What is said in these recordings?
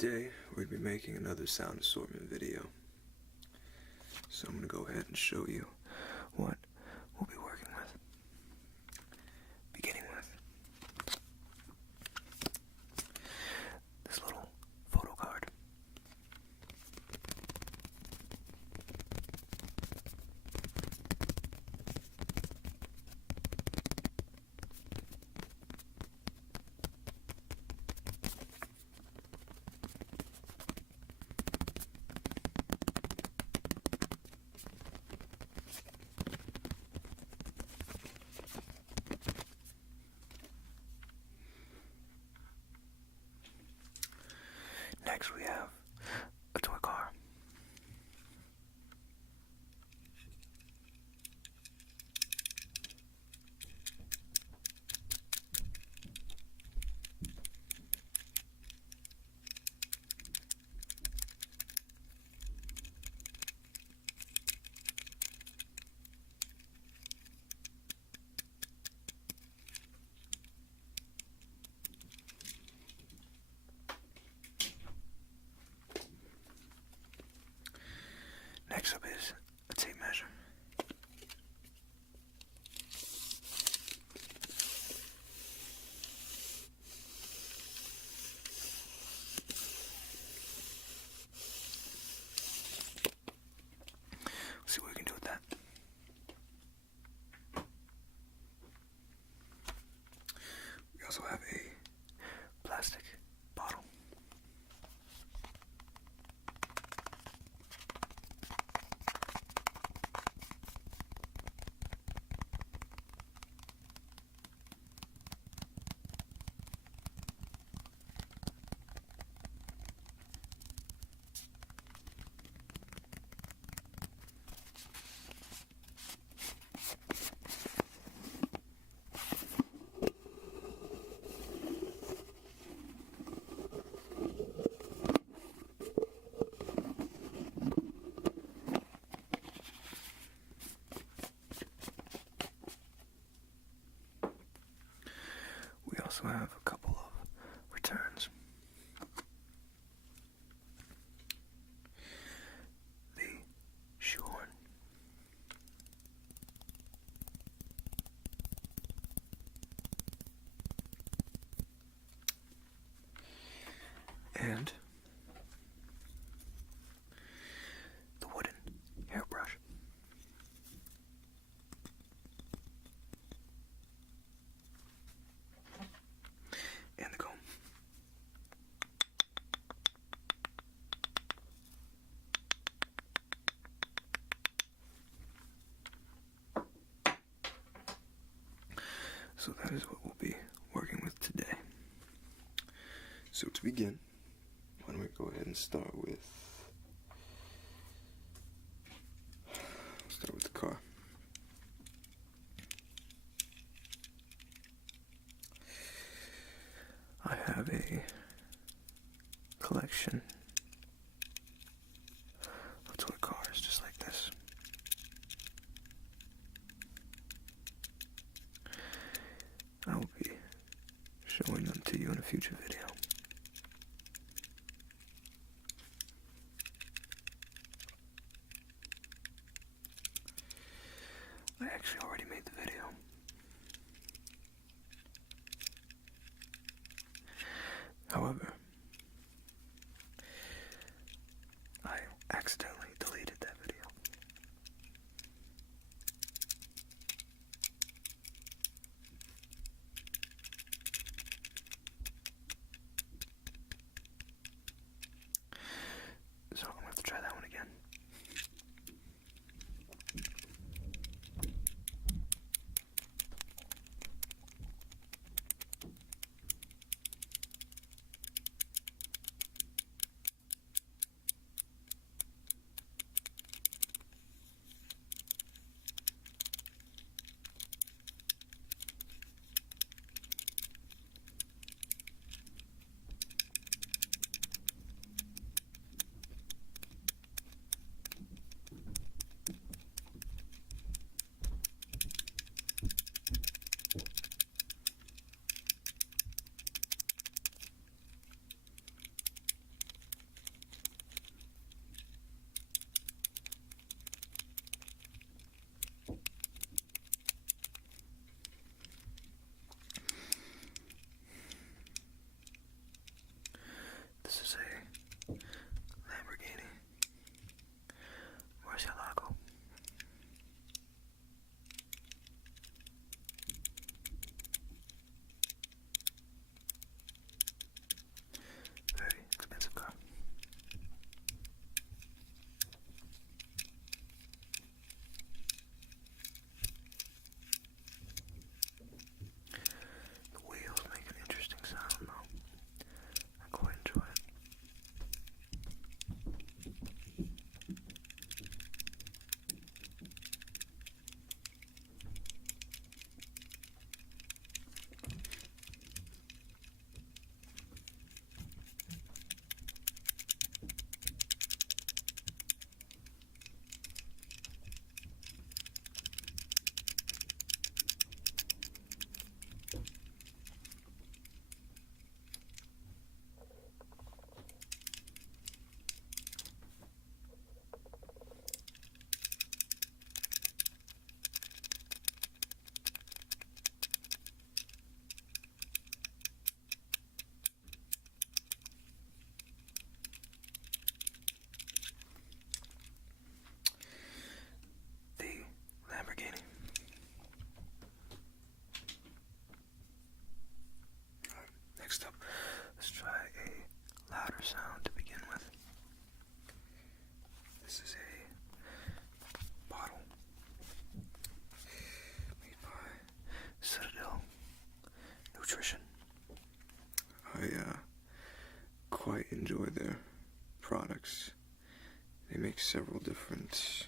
Today we're going to be making another sound assortment video. So I'm going to go ahead and show you what we'll be working with. Beginning with this little photo card. Next we have a toy car. Next up is a tape measure. Let's see what we can do with that. We also have a plastic bottle. We also have a couple of returns. The shoehorn. And the wooden hairbrush. And the comb. So that is what we'll be working with today. So to begin, why don't we go ahead and start with the car. I have a collection of toy cars just like this. I will be showing them to you in a future video. I actually already made the video. However, I accidentally deleted that video. several different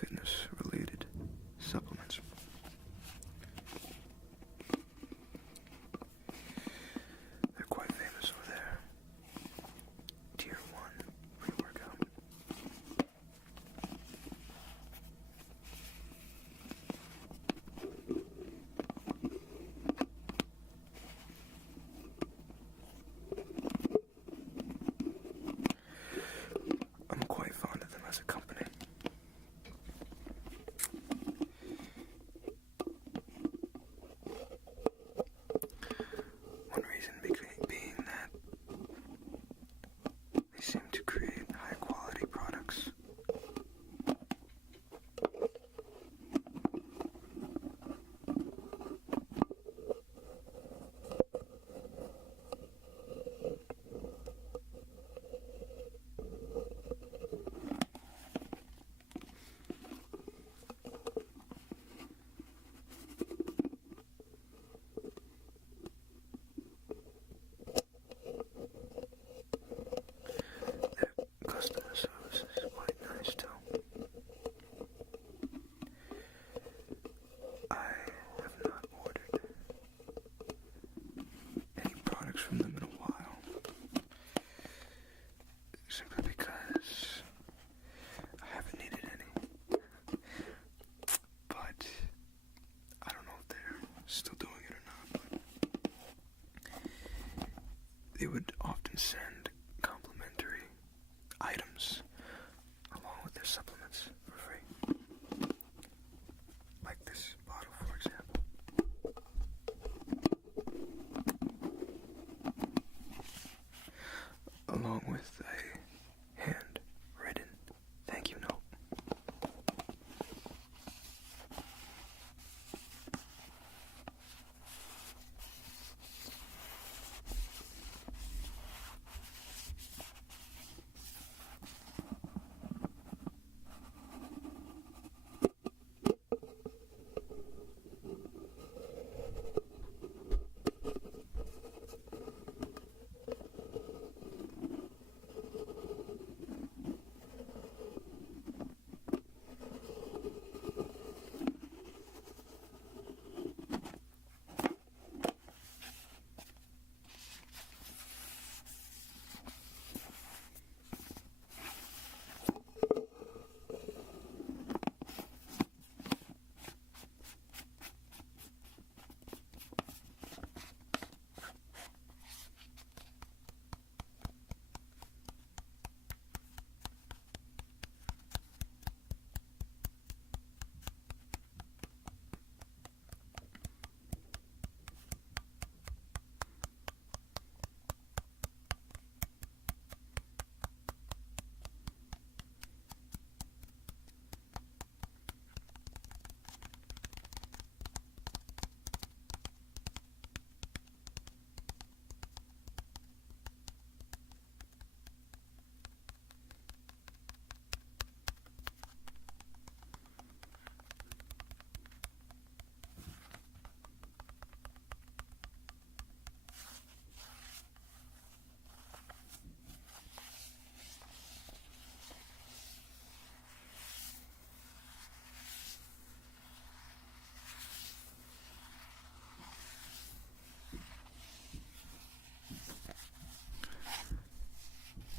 fitness-related supplements. They're quite famous over there. Tier 1 pre-workout. I'm quite fond of them as a company. One reason being that they seem to create high quality products. Their customer service is quite nice too. I have not ordered any products from them in a while, simply because I haven't needed any. But I don't know if they're still doing it or not, but they would often send complimentary items along with their supplements for free. Like this bottle, for example. Along with a handwritten thank you note.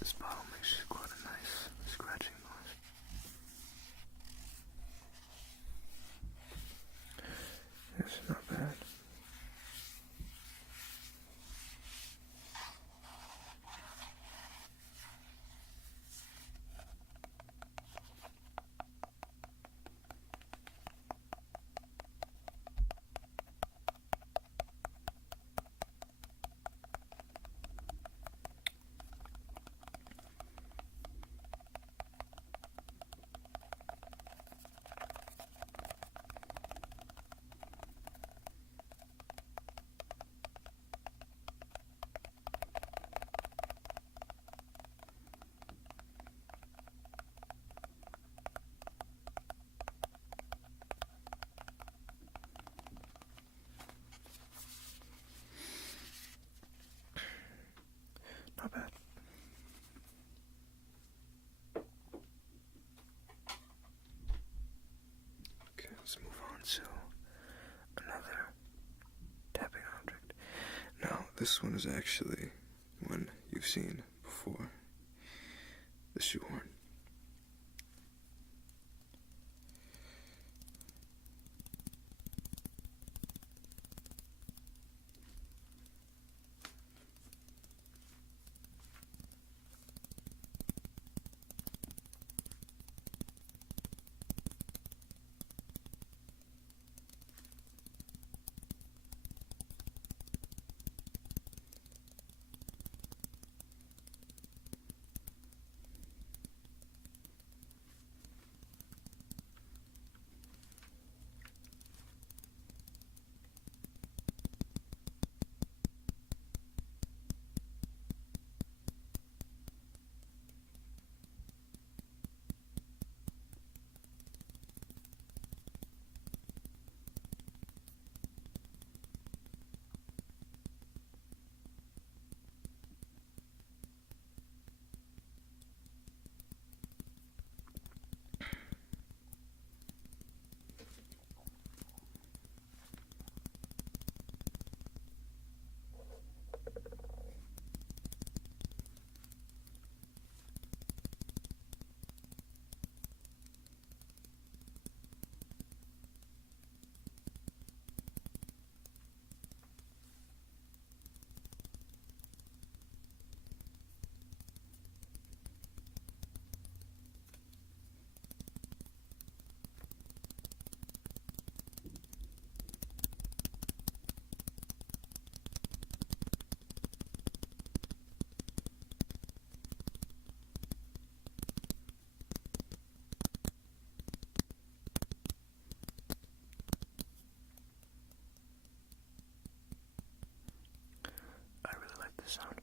This bottle makes quite a nice scratching noise. It's not bad. to another tapping object. Now, this one is actually one you've seen before, the shoehorn. I really like this sound.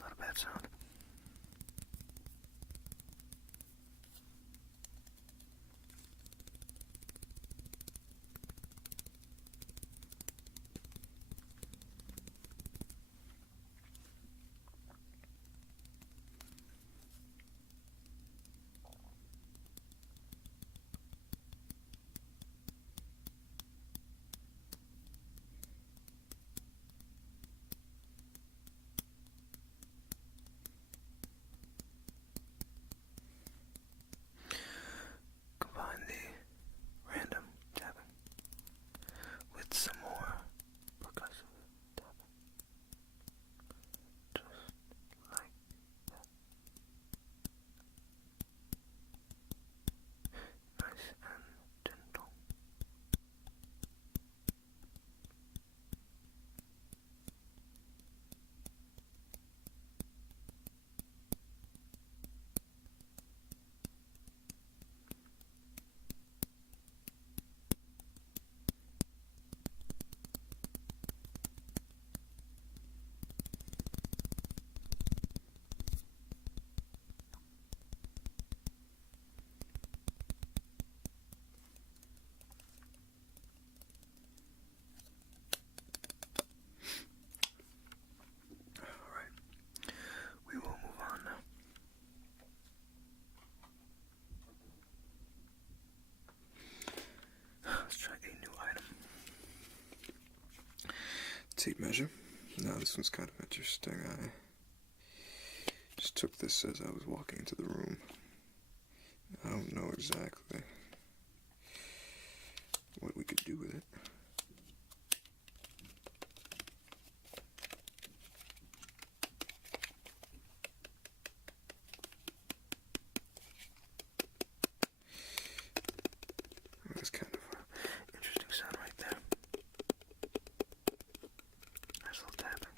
Not a bad sound. Combine the random tapping with some more percussive tapping. Just like that. Nice and gentle. We will move on now. Let's try a new item. Tape measure. Now this one's kind of interesting. I just took this as I was walking into the room. I don't know exactly what we could do with it. That's kind of an interesting sound right there. Nice little tapping.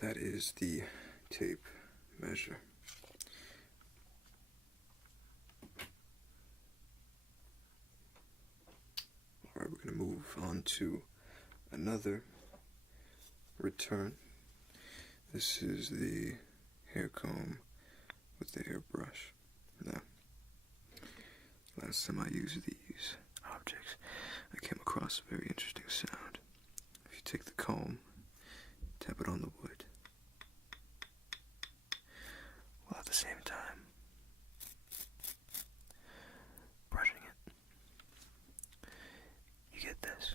that is the tape measure. Alright, we're going to move on to another return. This is the hair comb with the hairbrush. Now, last time I used these objects, I came across a very interesting sound. If you take the comb, tap it on the wood, while at the same time brushing it, you get this.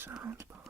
sounds behind